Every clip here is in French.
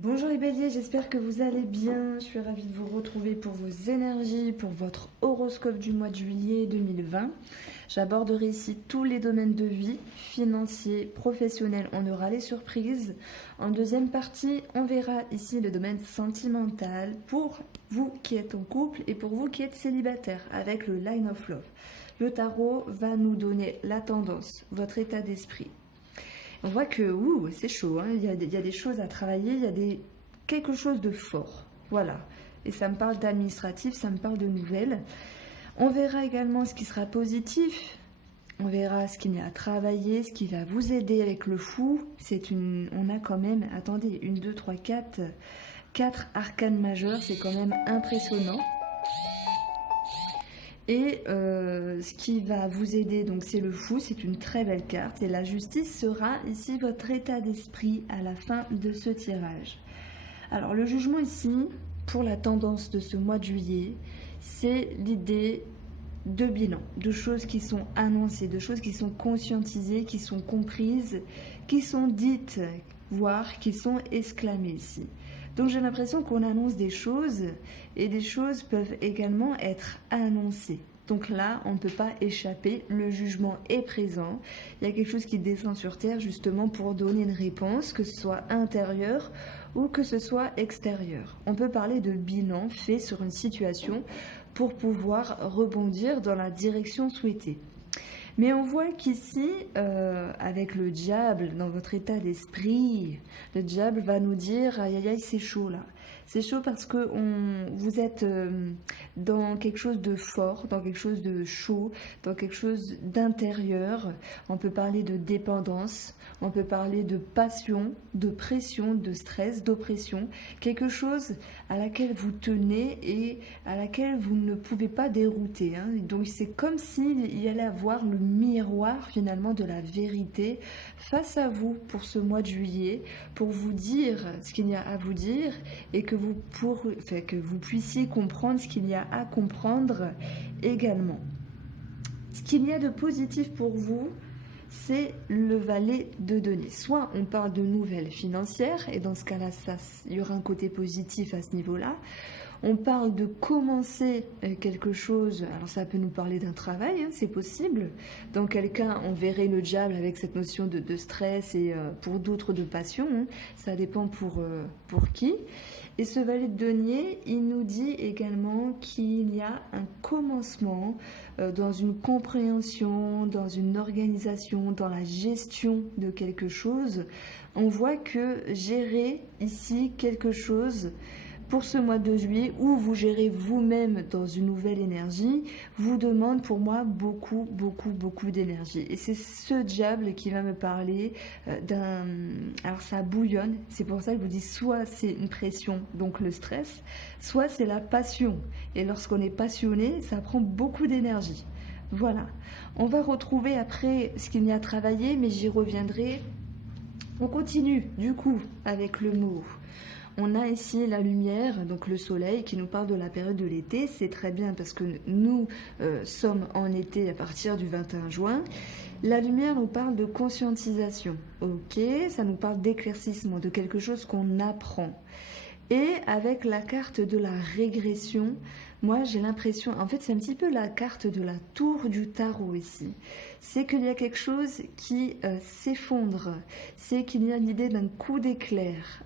Bonjour les béliers, j'espère que vous allez bien. Je suis ravie de vous retrouver pour vos énergies, pour votre horoscope du mois de juillet 2020. J'aborderai ici tous les domaines de vie, financiers, professionnels. On aura les surprises. En deuxième partie, on verra ici le domaine sentimental pour vous qui êtes en couple et pour vous qui êtes célibataire avec le Line of Love. Le tarot va nous donner la tendance, votre état d'esprit. On voit que c'est chaud, hein. Il y a des choses à travailler, il y a quelque chose de fort. Voilà. Et ça me parle d'administratif, ça me parle de nouvelles. On verra également ce qui sera positif. On verra ce qu'il y a à travailler, ce qui va vous aider avec le fou. On a quand même, attendez, 1, 2, 3, 4 arcanes majeures, c'est quand même impressionnant. Et ce qui va vous aider, donc c'est le fou, c'est une très belle carte. Et la justice sera ici votre état d'esprit à la fin de ce tirage. Alors le jugement ici, pour la tendance de ce mois de juillet, c'est l'idée de bilan, de choses qui sont annoncées, de choses qui sont conscientisées, qui sont comprises, qui sont dites, voire qui sont exclamées ici. Donc j'ai l'impression qu'on annonce des choses et des choses peuvent également être annoncées. Donc là, on ne peut pas échapper, le jugement est présent. Il y a quelque chose qui descend sur Terre justement pour donner une réponse, que ce soit intérieure ou que ce soit extérieur. On peut parler de bilan fait sur une situation pour pouvoir rebondir dans la direction souhaitée. Mais on voit qu'ici, avec le diable dans votre état d'esprit, le diable va nous dire aïe aïe aïe, c'est chaud là. C'est chaud parce que vous êtes dans quelque chose de fort, dans quelque chose de chaud, dans quelque chose d'intérieur. On peut parler de dépendance, on peut parler de passion, de pression, de stress, d'oppression. Quelque chose à laquelle vous tenez et à laquelle vous ne pouvez pas dérouter. Hein. Donc c'est comme s'il y allait avoir le miroir finalement de la vérité face à vous pour ce mois de juillet, pour vous dire ce qu'il y a à vous dire et que vous puissiez comprendre ce qu'il y a à comprendre également. Ce qu'il y a de positif pour vous, c'est le valet de denier. Soit on parle de nouvelles financières, et dans ce cas-là, il y aura un côté positif à ce niveau-là. On parle de commencer quelque chose, alors ça peut nous parler d'un travail, hein, c'est possible. Dans quel cas, on verrait le diable avec cette notion de stress et pour d'autres de passion, hein. Ça dépend pour qui. Et ce valet de denier, il nous dit également qu'il y a un commencement dans une compréhension, dans une organisation, dans la gestion de quelque chose. On voit que gérer ici quelque chose pour ce mois de juillet où vous gérez vous-même dans une nouvelle énergie vous demande pour moi beaucoup d'énergie. Et c'est ce diable qui va me parler d'un... Alors ça bouillonne, c'est pour ça que je vous dis soit c'est une pression, donc le stress, soit c'est la passion. Et lorsqu'on est passionné, ça prend beaucoup d'énergie. Voilà. On va retrouver après ce qu'il y a à travailler, mais j'y reviendrai. On continue du coup avec le mot. On a ici la lumière, donc le soleil, qui nous parle de la période de l'été. C'est très bien parce que nous sommes en été à partir du 21 juin. La lumière nous parle de conscientisation. Ok, ça nous parle d'éclaircissement, de quelque chose qu'on apprend. Et avec la carte de la régression, moi j'ai l'impression, en fait c'est un petit peu la carte de la tour du tarot ici. C'est qu'il y a quelque chose qui s'effondre, c'est qu'il y a l'idée d'un coup d'éclair,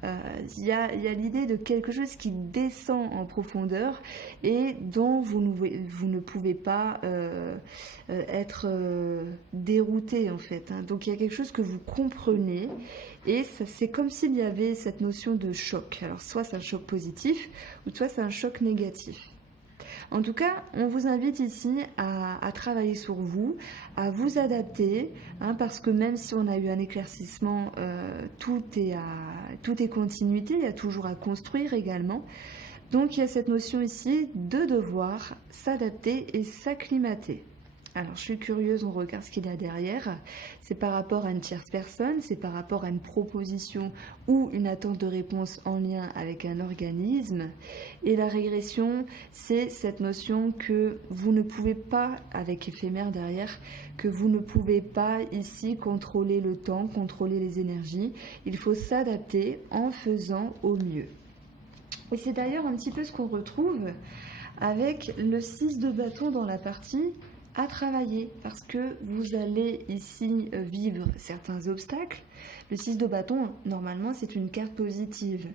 il y a l'idée de quelque chose qui descend en profondeur et dont vous ne pouvez pas être dérouté en fait. Hein. Donc il y a quelque chose que vous comprenez et c'est comme s'il y avait cette notion de choc. Alors soit c'est un choc positif ou soit c'est un choc négatif. En tout cas, on vous invite ici à travailler sur vous, à vous adapter, hein, parce que même si on a eu un éclaircissement, tout est continuité, il y a toujours à construire également. Donc il y a cette notion ici de devoir s'adapter et s'acclimater. Alors, je suis curieuse, on regarde ce qu'il y a derrière. C'est par rapport à une tierce personne, c'est par rapport à une proposition ou une attente de réponse en lien avec un organisme. Et la régression, c'est cette notion que vous ne pouvez pas, avec éphémère derrière, que vous ne pouvez pas ici contrôler le temps, contrôler les énergies. Il faut s'adapter en faisant au mieux. Et c'est d'ailleurs un petit peu ce qu'on retrouve avec le 6 de bâton dans la partie à travailler, parce que vous allez ici vivre certains obstacles. Le 6 de bâton, normalement, c'est une carte positive.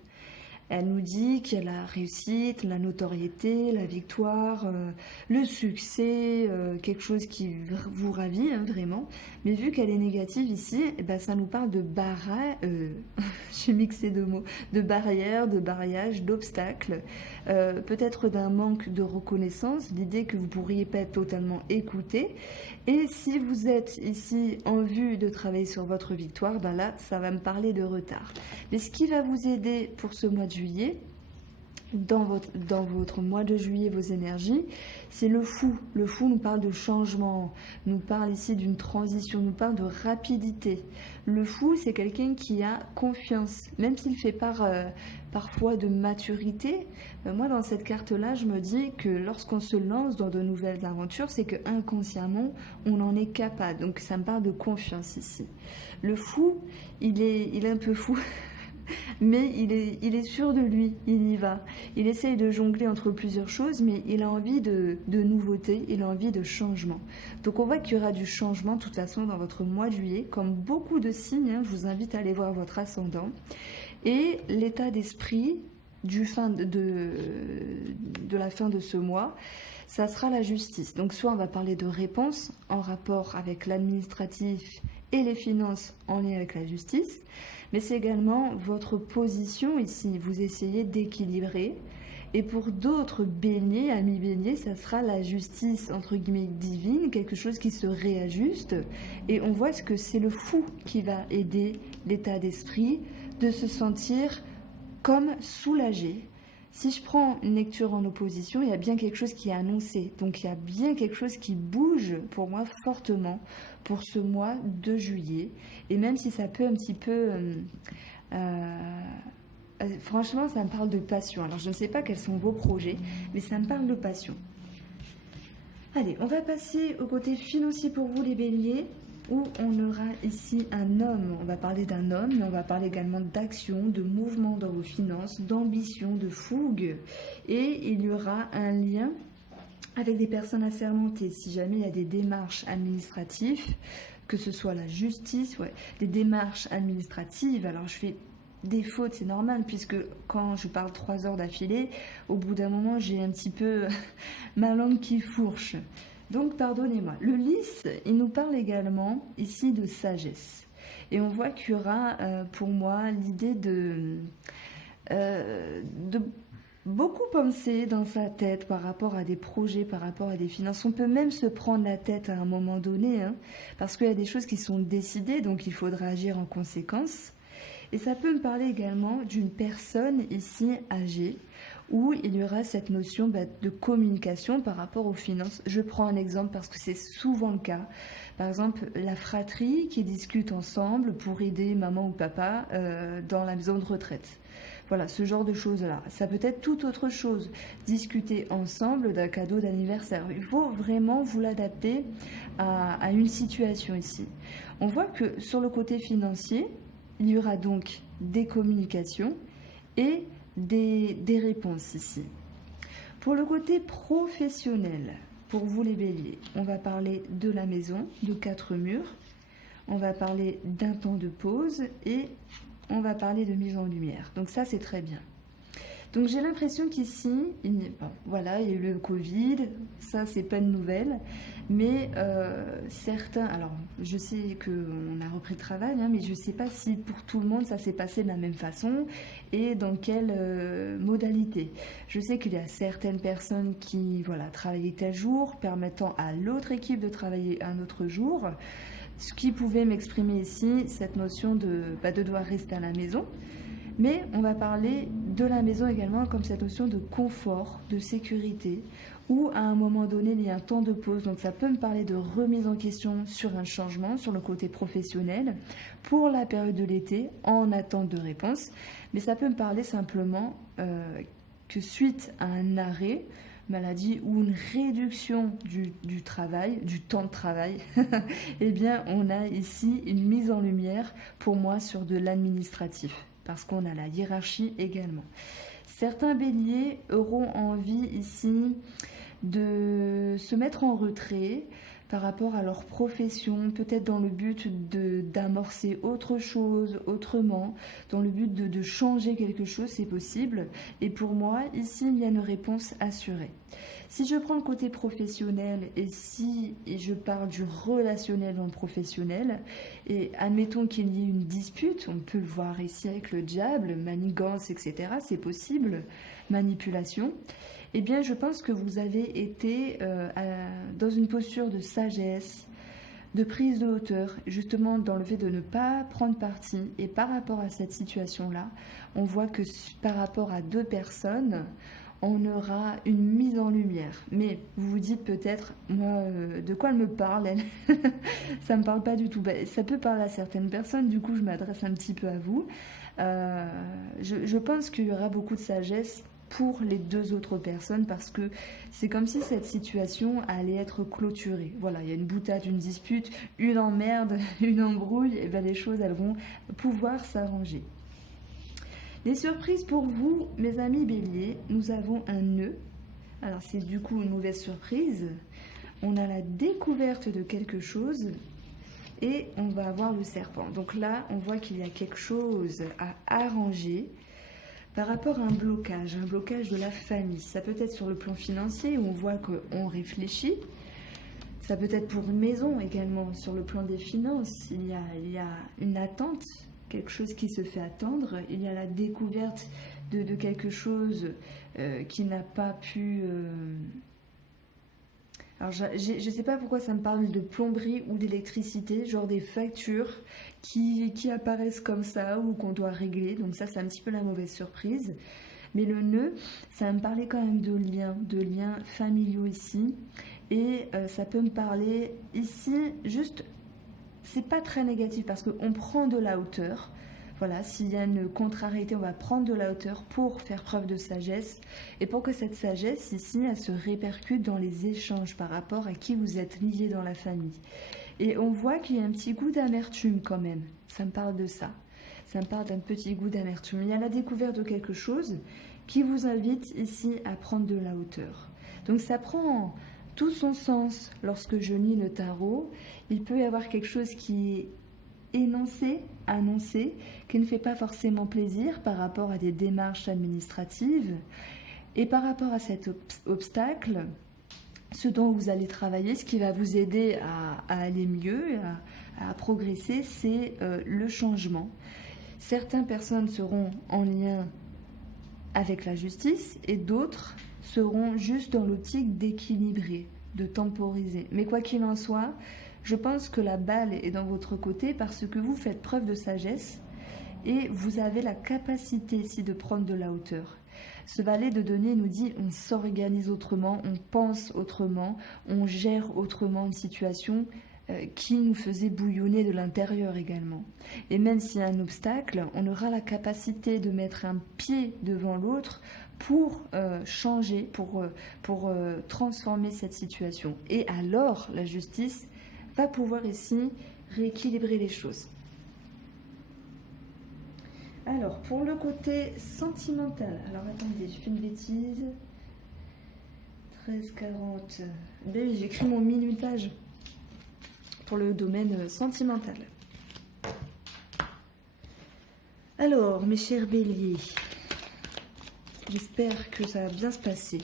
Elle nous dit qu'il y a la réussite, la notoriété, la victoire, le succès, quelque chose qui vous ravit vraiment. Mais vu qu'elle est négative ici, eh ben, ça nous parle de barrières, j'ai mixé deux mots, de barrières, de barrages, d'obstacles, peut-être d'un manque de reconnaissance, l'idée que vous ne pourriez pas être totalement écouté. Et si vous êtes ici en vue de travailler sur votre victoire, ben là, ça va me parler de retard. Mais ce qui va vous aider pour ce mois de juillet, dans votre mois de juillet, vos énergies, c'est le fou. Le fou nous parle de changement, nous parle ici d'une transition, nous parle de rapidité. Le fou, c'est quelqu'un qui a confiance, même s'il fait part parfois de maturité. Moi, dans cette carte-là, je me dis que lorsqu'on se lance dans de nouvelles aventures, c'est que inconsciemment, on en est capable. Donc, ça me parle de confiance ici. Le fou, il est un peu fou. Mais il est sûr de lui, il y va. Il essaye de jongler entre plusieurs choses, mais il a envie de nouveautés, il a envie de changement. Donc on voit qu'il y aura du changement de toute façon dans votre mois de juillet, comme beaucoup de signes, hein, je vous invite à aller voir votre ascendant. Et l'état d'esprit de la fin de ce mois, ça sera la justice. Donc soit on va parler de réponse en rapport avec l'administratif et les finances en lien avec la justice, mais c'est également votre position ici. Vous essayez d'équilibrer. Et pour d'autres béliers, amis béliers, ça sera la justice, entre guillemets, divine, quelque chose qui se réajuste. Et on voit que c'est le fou qui va aider l'état d'esprit de se sentir comme soulagé. Si je prends une lecture en opposition, il y a bien quelque chose qui est annoncé. Donc il y a bien quelque chose qui bouge pour moi fortement pour ce mois de juillet. Et même si ça peut un petit peu... franchement, ça me parle de passion. Alors je ne sais pas quels sont vos projets, mais ça me parle de passion. Allez, on va passer au côté financier pour vous les béliers, où on aura ici un homme. On va parler d'un homme, mais on va parler également d'action, de mouvement dans vos finances, d'ambition, de fougue. Et il y aura un lien avec des personnes assermentées. Si jamais il y a des démarches administratives, que ce soit la justice, des démarches administratives, alors je fais des fautes, c'est normal, puisque quand je parle 3 heures d'affilée, au bout d'un moment, j'ai un petit peu ma langue qui fourche. Donc, pardonnez-moi. Le lys, il nous parle également ici de sagesse. Et on voit qu'il y aura, pour moi, l'idée de beaucoup penser dans sa tête par rapport à des projets, par rapport à des finances. On peut même se prendre la tête à un moment donné, hein, parce qu'il y a des choses qui sont décidées, donc il faudra agir en conséquence. Et ça peut me parler également d'une personne ici âgée, où il y aura cette notion de communication par rapport aux finances. Je prends un exemple parce que c'est souvent le cas. Par exemple, la fratrie qui discute ensemble pour aider maman ou papa dans la maison de retraite. Voilà, ce genre de choses-là. Ça peut être toute autre chose. Discuter ensemble d'un cadeau d'anniversaire. Il faut vraiment vous l'adapter à une situation ici. On voit que sur le côté financier, il y aura donc des communications et des réponses ici. Pour le côté professionnel, pour vous les béliers, on va parler de la maison, de 4 murs, on va parler d'un temps de pause et on va parler de mise en lumière. Donc ça, c'est très bien. Donc j'ai l'impression qu'ici, voilà, il y a eu le Covid, ça c'est pas une nouvelle, mais certains, alors je sais qu'on a repris le travail, hein, mais je sais pas si pour tout le monde ça s'est passé de la même façon et dans quelle modalité. Je sais qu'il y a certaines personnes qui travaillaient tel jour, permettant à l'autre équipe de travailler un autre jour, ce qui pouvait m'exprimer ici cette notion de devoir rester à la maison. Mais on va parler de la maison également comme cette notion de confort, de sécurité, ou à un moment donné, il y a un temps de pause. Donc ça peut me parler de remise en question sur un changement, sur le côté professionnel, pour la période de l'été, en attente de réponse. Mais ça peut me parler simplement que suite à un arrêt, maladie ou une réduction du travail, du temps de travail, eh bien on a ici une mise en lumière pour moi sur de l'administratif, parce qu'on a la hiérarchie également. Certains béliers auront envie ici de se mettre en retrait par rapport à leur profession, peut-être dans le but d'amorcer autre chose, autrement, dans le but de changer quelque chose, c'est possible. Et pour moi, ici, il y a une réponse assurée. Si je prends le côté professionnel et je parle du relationnel dans le professionnel, et admettons qu'il y ait une dispute, on peut le voir ici avec le diable, manigance, etc., c'est possible, manipulation, eh bien je pense que vous avez été dans une posture de sagesse, de prise de hauteur, justement dans le fait de ne pas prendre parti. Et par rapport à cette situation-là, on voit que par rapport à deux personnes, on aura une mise en lumière. Mais vous vous dites peut-être, moi, de quoi elle me parle, elle ça ne me parle pas du tout. Ben, ça peut parler à certaines personnes, du coup je m'adresse un petit peu à vous. Je pense qu'il y aura beaucoup de sagesse pour les deux autres personnes, parce que c'est comme si cette situation allait être clôturée. Voilà, il y a une boutade, une dispute, une emmerde, une embrouille, et bien les choses elles vont pouvoir s'arranger. Les surprises pour vous, mes amis béliers, nous avons un nœud. Alors c'est du coup une mauvaise surprise. On a la découverte de quelque chose et on va avoir le serpent. Donc là, on voit qu'il y a quelque chose à arranger par rapport à un blocage de la famille. Ça peut être sur le plan financier où on voit qu'on réfléchit. Ça peut être pour une maison également, sur le plan des finances. Il y a une attente, quelque chose qui se fait attendre. Il y a la découverte de quelque chose qui n'a pas pu... Alors, je ne sais pas pourquoi ça me parle de plomberie ou d'électricité, genre des factures qui apparaissent comme ça ou qu'on doit régler. Donc ça, c'est un petit peu la mauvaise surprise. Mais le nœud, ça va me parler quand même de liens familiaux ici. Et ça peut me parler ici, juste, c'est pas très négatif parce qu'on prend de la hauteur. Voilà, s'il y a une contrariété, on va prendre de la hauteur pour faire preuve de sagesse et pour que cette sagesse ici, elle se répercute dans les échanges par rapport à qui vous êtes liés dans la famille. Et on voit qu'il y a un petit goût d'amertume quand même, ça me parle de ça. Ça me parle d'un petit goût d'amertume. Il y a la découverte de quelque chose qui vous invite ici à prendre de la hauteur. Donc ça prend tout son sens lorsque je lis le tarot. Il peut y avoir quelque chose qui est énoncé, annoncé, qui ne fait pas forcément plaisir par rapport à des démarches administratives. Et par rapport à cet obstacle, ce dont vous allez travailler, ce qui va vous aider à aller mieux, à progresser, c'est le changement. Certaines personnes seront en lien avec la justice et d'autres seront juste dans l'optique d'équilibrer, de temporiser. Mais quoi qu'il en soit, je pense que la balle est dans votre côté parce que vous faites preuve de sagesse et vous avez la capacité ici de prendre de la hauteur. Ce valet de denier nous dit on s'organise autrement, on pense autrement, on gère autrement une situation qui nous faisait bouillonner de l'intérieur également. Et même s'il y a un obstacle, on aura la capacité de mettre un pied devant l'autre pour changer, pour transformer cette situation. Et alors, la justice va pouvoir ici rééquilibrer les choses. Alors, pour le côté sentimental, alors attendez, j'ai fait une bêtise. 13,40. Ben, j'ai écrit mon minutage pour le domaine sentimental. Alors, mes chers béliers, j'espère que ça va bien se passer.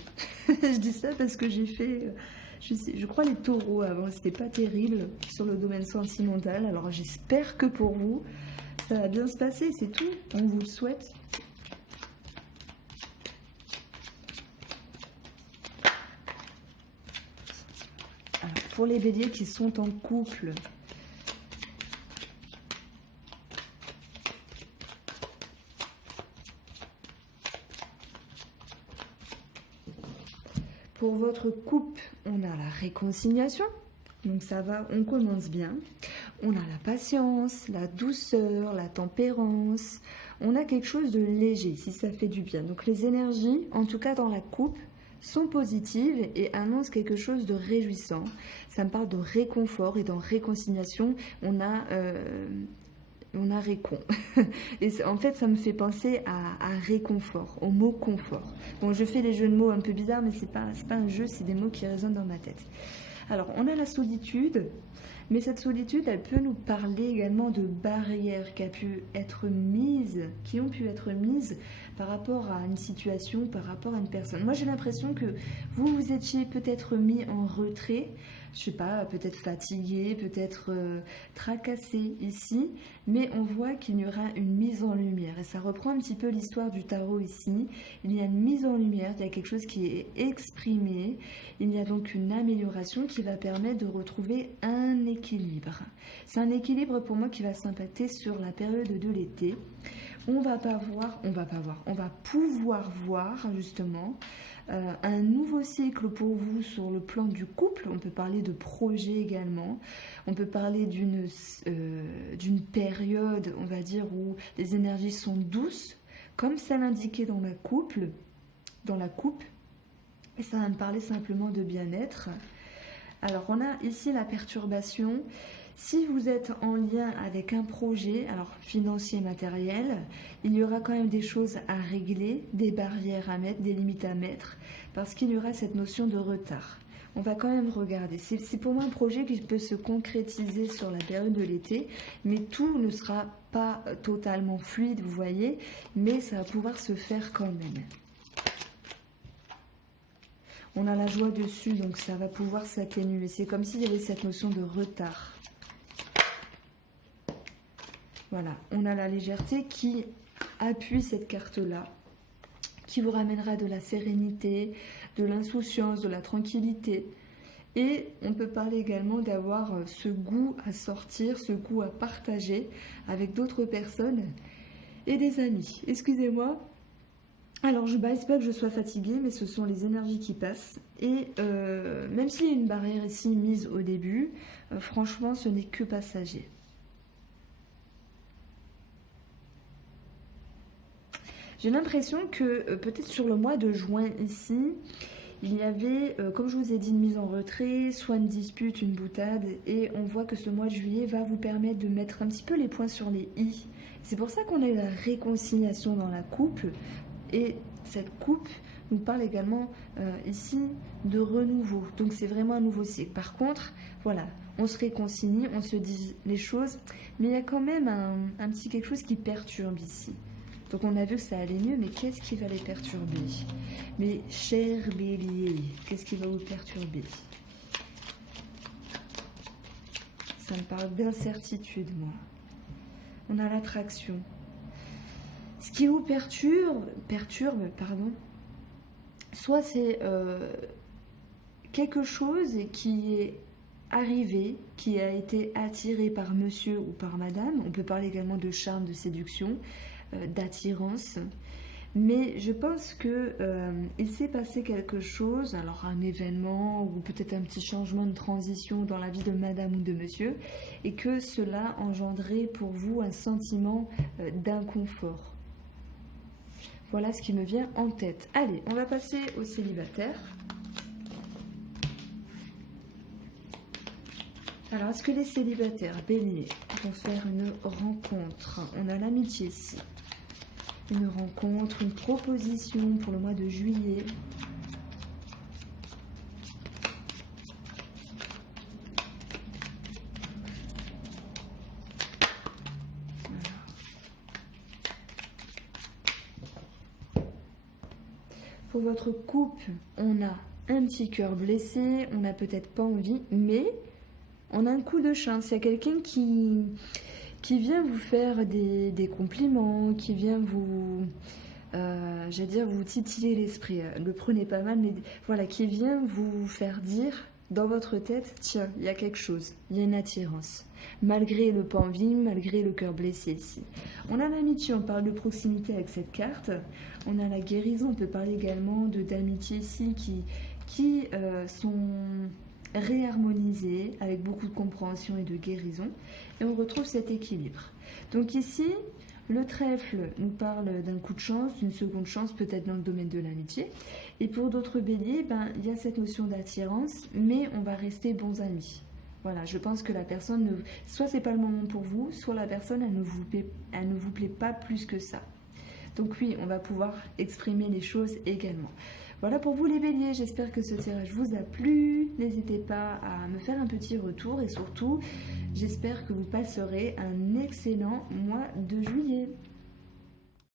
Je dis ça parce que j'ai fait... Je crois les taureaux avant, c'était pas terrible sur le domaine sentimental. Alors j'espère que pour vous, ça va bien se passer, c'est tout. On vous le souhaite. Alors, pour les béliers qui sont en couple, Pour votre couple, on a la réconciliation. Donc ça va, on commence bien. On a la patience, la douceur, la tempérance. On a quelque chose de léger, si ça fait du bien. Donc les énergies, en tout cas dans la coupe, sont positives et annoncent quelque chose de réjouissant. Ça me parle de réconfort et dans réconciliation, on a récon. Et en fait, ça me fait penser à réconfort, au mot confort. Bon, je fais des jeux de mots un peu bizarres, mais c'est pas un jeu, c'est des mots qui résonnent dans ma tête. Alors, on a la solitude, mais cette solitude, elle peut nous parler également de barrières qui ont pu être mises par rapport à une situation, par rapport à une personne. Moi, j'ai l'impression que vous vous étiez peut-être mis en retrait, je sais pas, peut-être fatigué, peut-être tracassé ici, mais on voit qu'il y aura une mise en lumière. Et ça reprend un petit peu l'histoire du tarot ici. Il y a une mise en lumière, il y a quelque chose qui est exprimé. Il y a donc une amélioration qui va permettre de retrouver un équilibre. C'est un équilibre pour moi qui va s'impacter sur la période de l'été. On va pouvoir voir justement un nouveau cycle pour vous sur le plan du couple. On peut parler de projet également. On peut parler d'une période, on va dire, où les énergies sont douces, comme ça l'indiquait dans la coupe. Et ça va me parler simplement de bien-être. Alors, on a ici la perturbation. Si vous êtes en lien avec un projet, alors financier, matériel, il y aura quand même des choses à régler, des barrières à mettre, des limites à mettre, parce qu'il y aura cette notion de retard. On va quand même regarder. C'est pour moi un projet qui peut se concrétiser sur la période de l'été, mais tout ne sera pas totalement fluide, vous voyez, mais ça va pouvoir se faire quand même. On a la joie dessus, donc ça va pouvoir s'atténuer. C'est comme s'il y avait cette notion de retard. Voilà, on a la légèreté qui appuie cette carte-là, qui vous ramènera de la sérénité, de l'insouciance, de la tranquillité. Et on peut parler également d'avoir ce goût à sortir, ce goût à partager avec d'autres personnes et des amis. Excusez-moi. Alors, je ne base pas que je sois fatiguée, mais ce sont les énergies qui passent. Et même s'il y a une barrière ici mise au début, franchement, ce n'est que passager. J'ai l'impression que peut-être sur le mois de juin ici, il y avait, comme je vous ai dit, une mise en retrait, soit une dispute, une boutade. Et on voit que ce mois de juillet va vous permettre de mettre un petit peu les points sur les i. C'est pour ça qu'on a eu la réconciliation dans la coupe. Et cette coupe nous parle également ici de renouveau. Donc c'est vraiment un nouveau cycle. Par contre, voilà, on se réconcilie, on se dit les choses. Mais il y a quand même un petit quelque chose qui perturbe ici. Donc on a vu que ça allait mieux, mais qu'est-ce qui va les perturber? Mes chers béliers, qu'est-ce qui va vous perturber? Ça me parle d'incertitude, moi. On a l'attraction. Ce qui vous perturbe, soit c'est quelque chose qui est arrivé, qui a été attiré par monsieur ou par madame. On peut parler également de charme, de séduction, d'attirance. Mais je pense que il s'est passé quelque chose, alors un événement ou peut-être un petit changement de transition dans la vie de madame ou de monsieur, et que cela engendrait pour vous un sentiment d'inconfort. Voilà ce qui me vient en tête. Allez, on va passer aux célibataires. Alors, est-ce que les célibataires béliers vont faire une rencontre? On a l'amitié ici. Une rencontre, une proposition pour le mois de juillet. Pour votre couple, on a un petit cœur blessé, on n'a peut-être pas envie, mais on a un coup de chance. Il y a quelqu'un qui vient vous faire des compliments, qui vient vous, j'allais dire, vous titiller l'esprit. Le prenez pas mal, mais voilà, qui vient vous faire dire dans votre tête, tiens, il y a quelque chose, il y a une attirance. Malgré le pas envie, malgré le cœur blessé ici. On a l'amitié, on parle de proximité avec cette carte. On a la guérison, on peut parler également d'amitié ici qui sont réharmonisés avec beaucoup de compréhension et de guérison, et on retrouve cet équilibre. Donc ici, le trèfle nous parle d'un coup de chance, d'une seconde chance, peut-être dans le domaine de l'amitié. Et pour d'autres béliers, il y a cette notion d'attirance, mais on va rester bons amis. Voilà, je pense que la personne, soit c'est pas le moment pour vous, soit la personne, elle ne vous plaît pas plus que ça. Donc oui, on va pouvoir exprimer les choses également. Voilà pour vous les béliers, j'espère que ce tirage vous a plu. N'hésitez pas à me faire un petit retour et surtout, j'espère que vous passerez un excellent mois de juillet.